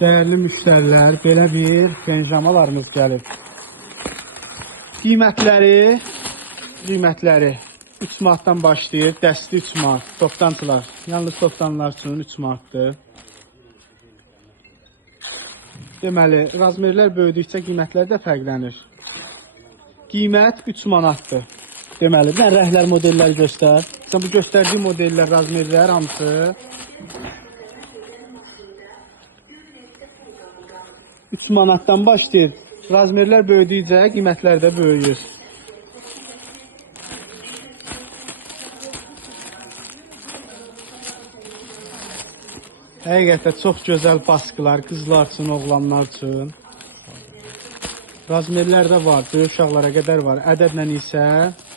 Değerli müşteriler, belə bir penjamalarımız gəlib. Qiymətləri 3 manatdan başlayır, dəsti 3 manat, toptantılar. Yalnız toptanlar üçün 3 manatdır. Deməli, razmerlər böyüdükcə qiymətlər də fərqlənir. Qiymət 3 manatdır. Deməli, mən rəhlər modellər göstər. Sən bu göstərdiyi modellər, razmerlər hamısı 3 manatdan başlayır. Razmerlər böyüdükcə qiymətlər də böyüyür. Həqiqətən çox gözəl baskılar qızlar üçün, oğlanlar üçün. Razmerlər də var, böyük uşaqlara qədər var. Ədədlə isə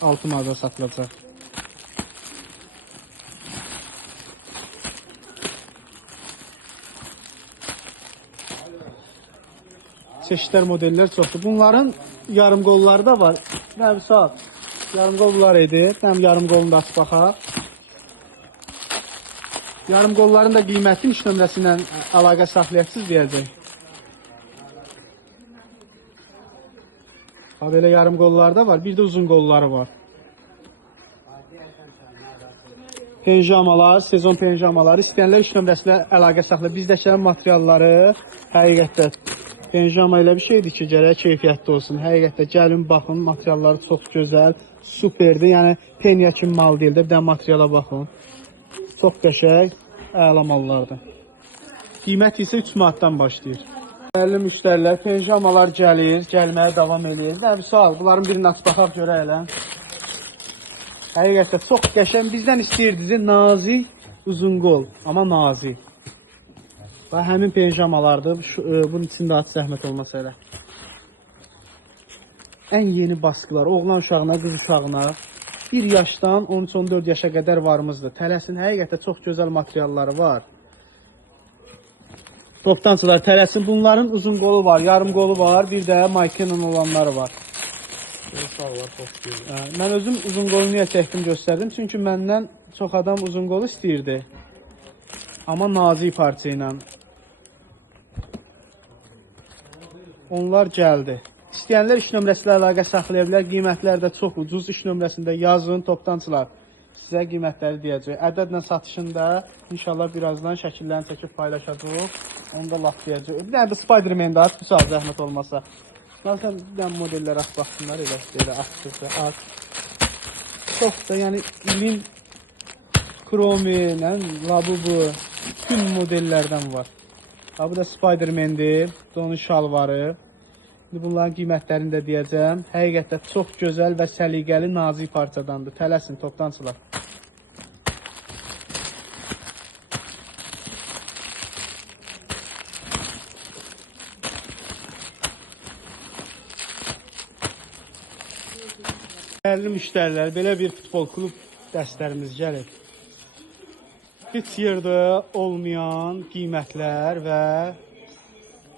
6 manata satılacaq. Çeşitlər modellər çoxdur. Bunların yarım qolları da var. Nəvsal yarım qollar edir. Həm yarım qolunu da aç baxaq. Yarım qolların da qiyməti 3 nömrəsi ilə əlaqə saxlayacaqsınız deyəcək. Belə yarım qolları da var. Bir də uzun qolları var. Penjamalar, sezon penjamaları. İstəyənlər 3 nömrəsi ilə əlaqə saxlayır. Bizdəkilər materialları həqiqətən penjama elə bir şeydir ki, gərək keyfiyyətli olsun. Həqiqətən gəlin baxın, materialları çox gözəl, superdir. Yəni penya kimi mal deyil də, bir dənə materiala baxın. Çox qəşəng, əla mallardır. Qiymət isə 3 manatdan başlayır. Dəyərli müştərilər, penjamalar gəlir, gəlməyə davam edir. Bir sual, bunların birini aç baxaq görə elə. Həqiqətən çox qəşəng, bizdən istəyirdiniz, nazik, uzun qol, amma nazik. Və həmin penjamalardır. Bunun içində aç zəhmət olmasa elə. Ən yeni baskılar, oğlan uşağına, qız uşağına 1 yaşdan 13-14 yaşa qədər varımızdır. Tələsin həqiqətən çox gözəl materialları var. Toptancılar tələsin. Bunların uzun qolu var, yarım qolu var, bir də maykenlə olanları var. Mən özüm uzun qolu niyə çəkdim göstərdim. Çünki məndən çox adam uzun qolu istəyirdi. Amma nazik parça ilə. Onlar gəldi. İstəyənlər 3 nömrəsi ilə əlaqə saxlaya bilər. Qiymətlər də çox ucuz. 3 nömrəsində yazın, toptancılar. Sizə qiymətləri deyəcək. Ədədlə satışında inşallah birazdan şəkillərini çəkib paylaşacaq. Onu da laf deyəcək. Bir dənə bu Spiderman-də aç, bu saat zəhmət olmasa. Sən bir dənə modellər aç baxsınlar, elə açıqca aç. Çox da yəni ilin kromi, labubu, bütün modellərdən var. Bu da Spiderman-dir, onun şalvarı. Bunların qiymətlərini də deyəcəm. Həqiqətən çox gözəl və səliqəli, nazik parçadandır. Tələsin, toptancılar. Dəyərli müştərilər, belə bir futbol klub dərslərimiz gəlir. Heç yerdə olmayan qiymətlər və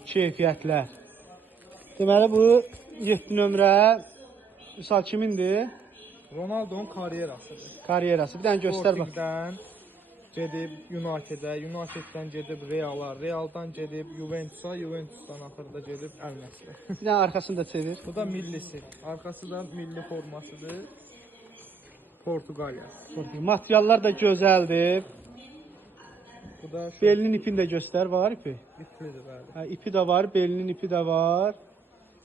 keyfiyyətlər. Deməli, bu 7 nömrə, misal kimindir? Ronaldo'nun karyerasıdır. Karyerası. Bir dənə göstər bax. Sporting'dən gedib United'ə, United'dən gedib Real'a, Real'dan gedib Juventus'a, Juventus'dan axırda gedib Əl Nəsrə. Bir dənə arxasını da çevir. Bu da millisi. Arkası da milli formasıdır. Portuqaliya. Materiallar da gözəldir. Bu da Belinin ipini də göstər, var ipi? iplidir bəli. İpi də var, belinin ipi də var.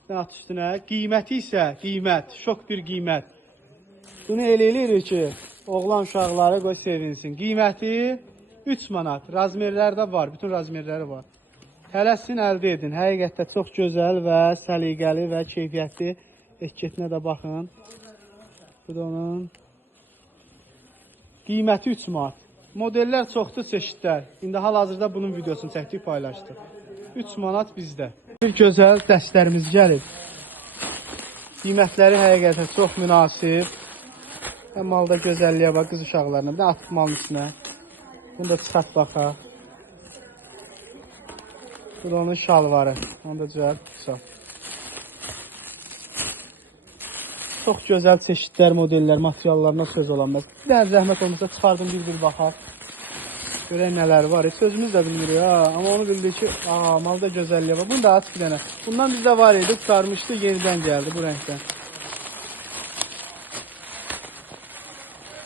At üstünə. Qiyməti isə, şok bir qiymət. Bunu elə eləyirik ki, oğlan uşaqları qoy sevinsin. Qiyməti 3 manat. Razmerlər də var, bütün razmerləri var. Tələsin əldə edin. Həqiqətən çox gözəl və səliqəli və keyfiyyətli. Etiketinə də baxın. Bu da onun. Qiyməti 3 manat. Modellər çoxdur, çeşidlər. İndi hal-hazırda bunun videosunu çəkdik, paylaşdıq. 3 manat bizdə. Bir gözəl dəstlərimiz gəlib. Qiymətləri həqiqətən çox münasib. Malda gözəlliyə bax, qız uşaqlarına. Bir də atıq malın içinə. Bunu da çıxart baxaq. Bu da onun şalvarı. Onu da cəhət tutaq. Çox gözəl çeşidlər, modellər, materiallarına söz olanlar. Bir dənə zəhmət olmasa çıxardım bir baxaq. Görək nələr var. Heç özümüz də bilmirik ha. Amma onu bildik ki, malda gözəlliyi var. Bunu da aç bir dənə. Bundan bizdə var idi, qurtarmışdı, yenidən gəldi bu rəngdən.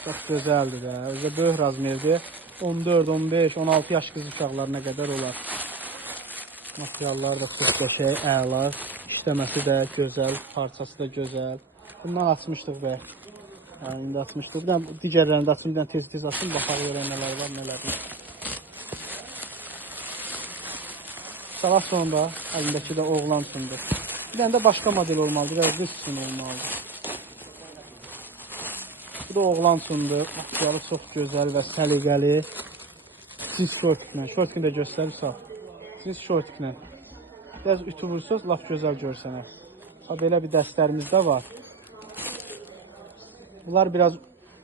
Çox gözəldir də. Özü böyük razmerdir. 14, 15, 16 yaş qız uşaqlarına qədər olar. Materiallar da çox qəşəng, əla. İşləməsi də gözəl, parçası da gözəl. Bundan açmışdıq və indi açmışdıq. Bir dənə digərlərini də açın, bir dənə tez-tez açın, baxaq görək nələr var, nələr var. Salat sonunda əlindəki də oğlan üçündür. Bir dənə də başqa model olmalıdır, biraz qız üçün olmalıdır. Bu da oğlan üçündür. Materialı çox gözəl və səliqəli. Siz şortiklə, şortikini də göstərib sağ. Siz şortiklə. Biraz ütü vursanız, laf gözəl görsənər. Belə bir dəstlərimiz də var. Bunlar biraz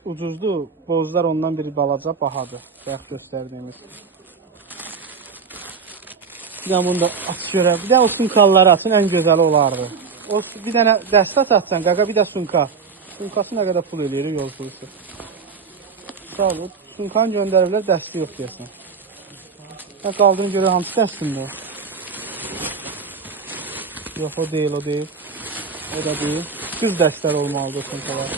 ucuzdur. Bozlar ondan biri balaca bahadır. Bayaq göstərdiyimiz. Bir dənə bunu da aç görək. Bir dənə o sunkaları açın, ən gözəli olardı. Bir dənə dəstə satsan, qaqa bir də sunka. Sunkası nə qədər pul eləyir yolculusu. Sağ ol. Sunkanı göndəriblər, dəsti yox deyəsən. Mən qaldığını görək hansı dəstində? Yox, o deyil, o deyil. O da deyil. Düz dəstlər olmalıdır sunkalar.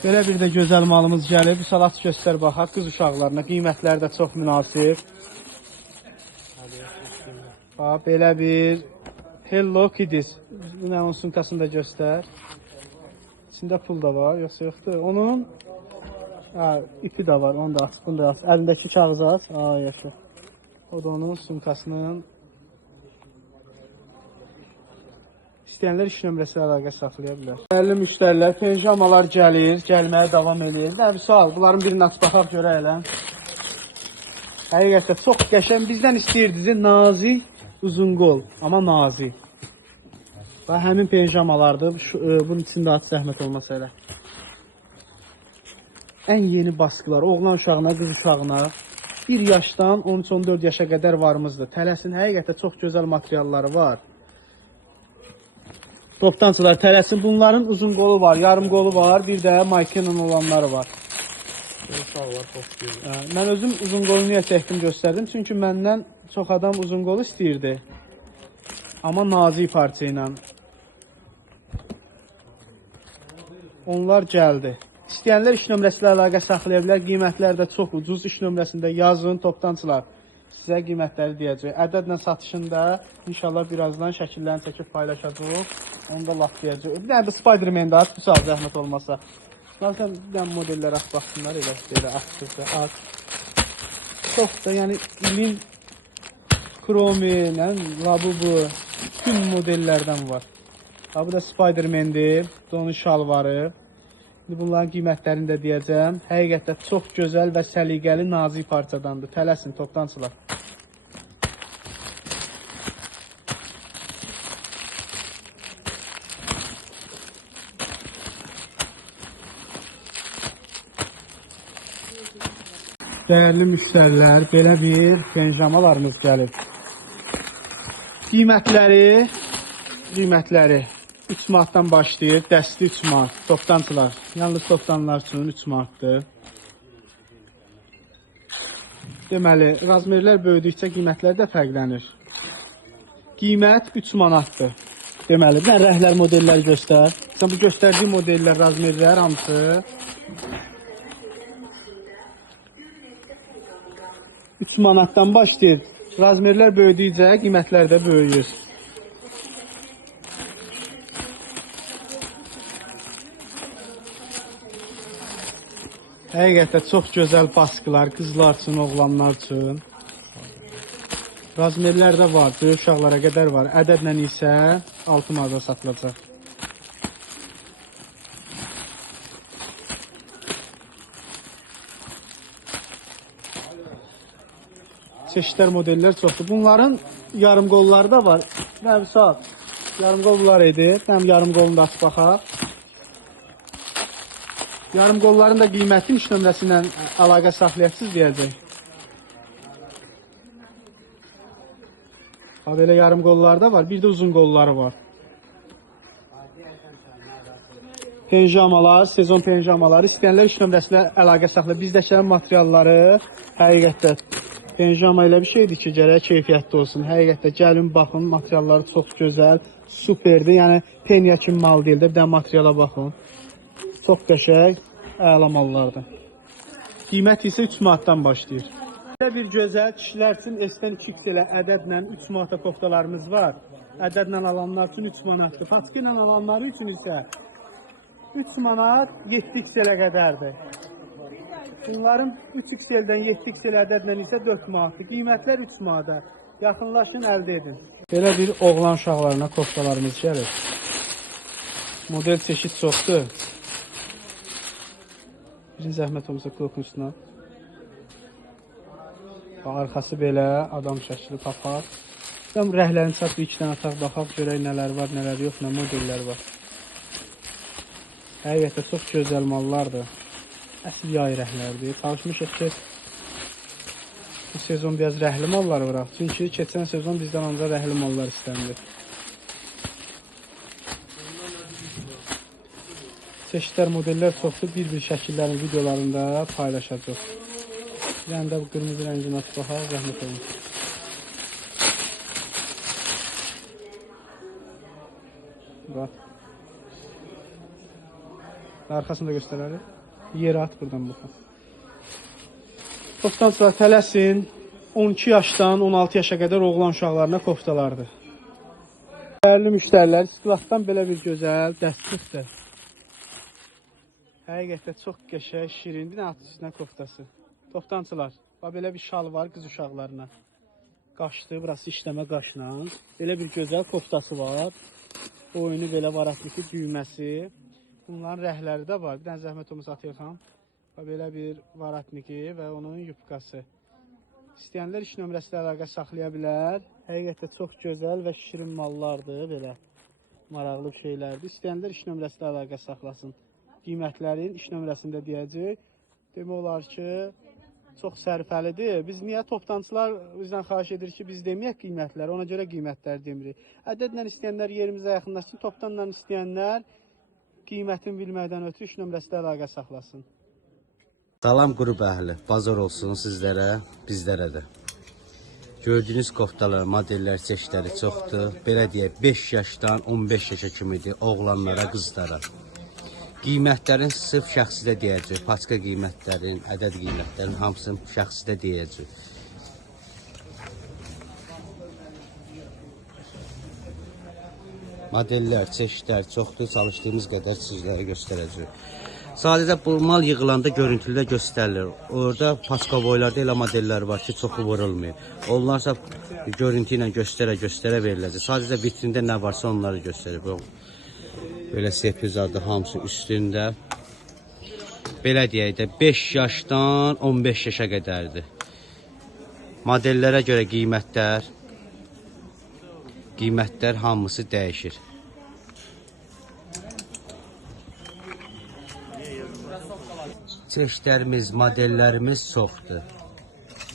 Belə bir də gözəl malımız gəlib. Bu salat göstər baxaq qız uşaqlarına. Qiymətləri də çox münasib. Belə bir Hello Kiddies. Bunun sunkasını da göstər. İçində pul da var, yoxsa yoxdur. Onun ipi də var, onu da aç, bunu da aç. Əlindəki kağızı aç. Yaxşı. O da onun sunkasının. İstəyənlər iş nömrəsi əlaqə saxlaya bilər. Dəyərli müştərilər, penjamalar gəlir, gəlməyə davam edir. Bir sual, bunların birini aç baxaq görək elə. Həqiqətən çox qəşəng, bizdən istəyirdiniz nazik uzun qol, amma nazik. Və həmin penjamalardır. Bunun içində aç zəhmət olmasa elə. Ən yeni baskılar, oğlan uşağına, qız uşağına 1 yaşdan 13-14 yaşa qədər varımızdır. Tələsin həqiqətən çox gözəl materialları var. Toptancılar tələsin. Bunların uzun qolu var, yarım qolu var, bir də maykenin olanları var. Mən özüm uzun qolu niyə çəkdim göstərdim. Çünki məndən çox adam uzun qolu istəyirdi. Amma nazik parça ilə. Onlar gəldi. İstəyənlər iş nömrəsi ilə əlaqə saxlaya bilər. Qiymətlər də çox ucuz. İş nömrəsində yazın, toptancılar. Sizə qiymətləri deyəcək. Ədədlə satışında inşallah birazdan şəkillərini çəkib paylaşacaq. Onu da laf deyəcək. Bir dənə Spider-Man-də aç, bu saat zəhmət olmasa. Zaten bir dənə modellər aç baxsınlar, elə açsızda aç. Çox da yəni ilin Kromi, Labubu, bütün modellərdən var. Bu da Spider-Man-dir, onun şalvarı. Bunların qiymətlərini də deyəcəm. Həqiqətən çox gözəl və səliqəli nazik parçadandır. Tələsin, toptancılar. Dəyərli müştərilər, belə bir penjamalarımız gəlib. Qiymətləri 3 manatdan başlayır, dəsti 3 manat, toptancılar. Yalnız toptancılar üçün 3 manatdır. Deməli, razmerlər böyüdükcə qiymətlər də fərqlənir. Qiymət 3 manatdır. Deməli, mən rəhlər modelləri göstər. Sən bu göstərdiyi modellər, razmerlər hamısı 3 manatdan başlayır. Razmerlər böyüdükcə qiymətlər də böyüyür. Həqiqətən çox gözəl baskılar qızlar üçün, oğlanlar üçün. Razmerlər də var, böyük uşaqlara qədər var. Ədədlə isə 6 manata satılacaq. Çeşitlər modellər çoxdur. Bunların yarım qolları da var. Nə bir saat yarım qol bunlar idi. Həm yarım qolunu da aç baxaq. Yarım qolların da qiyməti iş nömrəsi ilə əlaqə saxlayasınız deyəcək. Belə yarım qolları da var. Bir də uzun qolları var. Penjamalar, sezon penjamaları. İstəyənlər iş nömrəsi ilə əlaqə saxlayır. Bizdəki materialları həqiqətdə penjama elə bir şeydir ki, gərək keyfiyyətli olsun. Həqiqətdə gəlin baxın, materialları çox gözəl, superdir. Yəni penya kimi mal deyil də, bir dənə materiala baxın. Çox qəşəng, əla mallardır. Qiymət isə 3 manatdan başlayır. Belə bir gözəl kişilər üçün S-dən 2x ədədlə 3 manata koftalarımız var. Ədədlə alanlar üçün 3 manatdır. Paçka ilə alanlar üçün isə 3 manat 7x-ə qədərdir. Bunların 3x-dən 7x ədədlə isə 4 manatdır. Qiymətlər 3 manata. Yaxınlaşın, əldə edin. Belə bir oğlan uşaqlarına koftalarımız gəlir. Model çeşid çoxdur. Birin zəhmət olmasa klokun üstünə. Arxası belə, adam şəkili papaq. Rəhlərini çat bir iki dənə ataq, baxaq, görək nələr var, nələr yox, nə modellər var. Həqiqətən çox gözəl mallardır. Əsl yay rəhlərdir. Çalışmışıq ki, bu sezon biraz rəhli malları vıraq. Çünki keçən sezon bizdən ancaq rəhli mallar istənilir. Çeşidlər, modellər çoxdur. Bir-bir şəkillərin videolarında paylaşacaq. Yəni də bu qırmızı rəngini açıb baxaq, zəhmət olun. Bax. Arxasını da göstərərik. Yeri at buradan baxın. Koftancılar tələsin. 12 yaşdan 16 yaşa qədər oğlan uşaqlarına koftalardır. Dəyərli müştərilər, istilatdan belə bir gözəl dəstlikdir. Həqiqətən çox qəşəng, şirin, bir dənə at üstünə koftası. Toptancılar, belə bir şal var qız uşaqlarına. Qaşdı, burası işləmə qaşla. Belə bir gözəl koftası var. Oyunu belə var, atlıqı düyməsi. Bunların rəhləri də var. Bir dənə zəhmət olmasa atıyıqam. Belə bir varatniki və onun yubkası. İstəyənlər iş nömrəsi ilə əlaqə saxlaya bilər. Həqiqətən çox gözəl və şirin mallardır. Belə maraqlı şeylərdir. İstəyənlər iş nömrəsi ilə əlaqə saxlasın. Qiymətlərin iş nömrəsində deyəcək. Demək olar ki, çox sərfəlidir. Biz niyə toptancılar bizdən xahiş edir ki, biz deməyək qiymətləri, ona görə qiymətlər demirik. Ədədlə istəyənlər yerimizə yaxınlaşsın, toptanla istəyənlər qiymətin bilməkdən ötürü iş nömrəsi ilə əlaqə saxlasın. Salam qrup əhli, bazar olsun sizlərə, bizlərə də. Gördüyünüz koftalar, modellər, çeşidləri çoxdur. Belə deyək, 5 yaşdan 15 yaşa kimidir, oğlanlara, qızlara. Qiymətlərin sırf şəxsidə deyəcək, paçka qiymətlərin, ədəd qiymətlərin hamısını şəxsidə deyəcək. Modellər, çeşidlər çoxdur, çalışdığımız qədər sizlərə göstərəcək. Sadəcə bu mal yığılanda görüntüdə göstərilir. Orada paçka boylarda elə modellər var ki, çoxu vurulmuyor. Onlarsa görüntü ilə göstərə veriləcək. Sadəcə vitrində nə varsa onları göstərir. Belə sepizardır hamısı üstündə. Belə deyək də 5 yaşdan 15 yaşa qədərdir. Modellərə görə qiymətlər hamısı dəyişir. Çeşidlərimiz, modellərimiz çoxdur.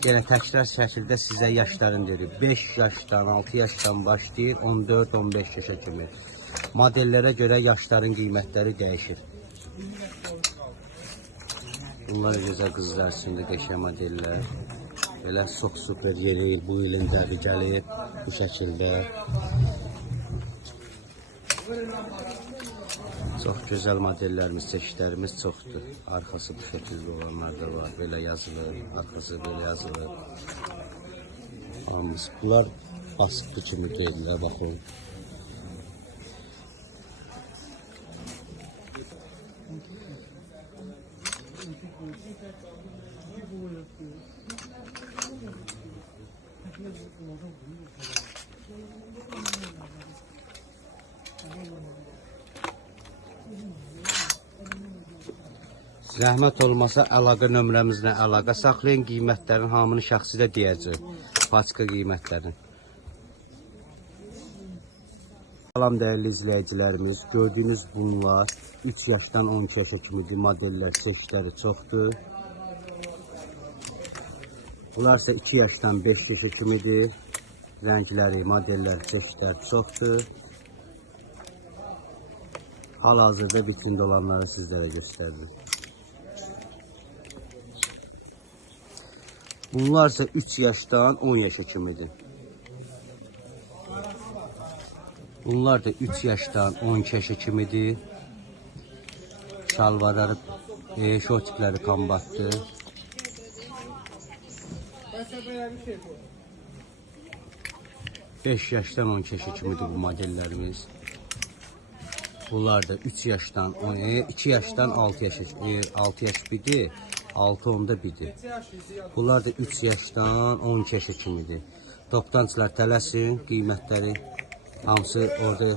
Yenə təkrar şəkildə sizə yaşlarını dedik. 5 yaşdan, 6 yaşdan başlayır, 14-15 yaşa kimi. Modellərə görə yaşların qiymətləri dəyişir. Bunlar gözəl qızlar üçün də qəşəng modellər. Belə çox super yeri bu ilin dəbi gəlir bu şəkildə. Çox gözəl modellərimiz, çeşidlərimiz çoxdur. Arxası bu şəkildə olanlar da var. Belə yazılır, arxası belə yazılır. Bunlar baskı kimi deyirlər, baxın. Zəhmət olmasa əlaqə nömrəmizlə əlaqə saxlayın, qiymətlərin hamını şəxsidə deyəcək, paçka qiymətlərin. Salam dəyərli izləyicilərimiz, gördüyünüz bunlar 3 yaşdan 12 yaşa kimidir, modellər, çeşidləri çoxdur. Bunlar isə 2 yaşdan 5 yaşa kimidir, rəngləri, modellər, çeşidlər çoxdur. Hal-hazırda vitrində olanları sizlərə göstəririm. Bunlar isə 3 yaşdan 10 yaşa kimidir. Bunlar da 3 yaşdan 12 yaşa kimidir. Şalvarları, şortikləri kombatdır. 5 yaşdan 12 yaşa kimidir bu modellərimiz. Bunlar da 3 yaşdan 2 yaşdan 6 yaşa 6 yaş biri, 6 onda biri. Bunlar da 3 yaşdan 12 yaşa kimidir. Toptancılar tələsin, qiymətləri hamısı orada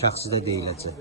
şəxsi də deyiləcək.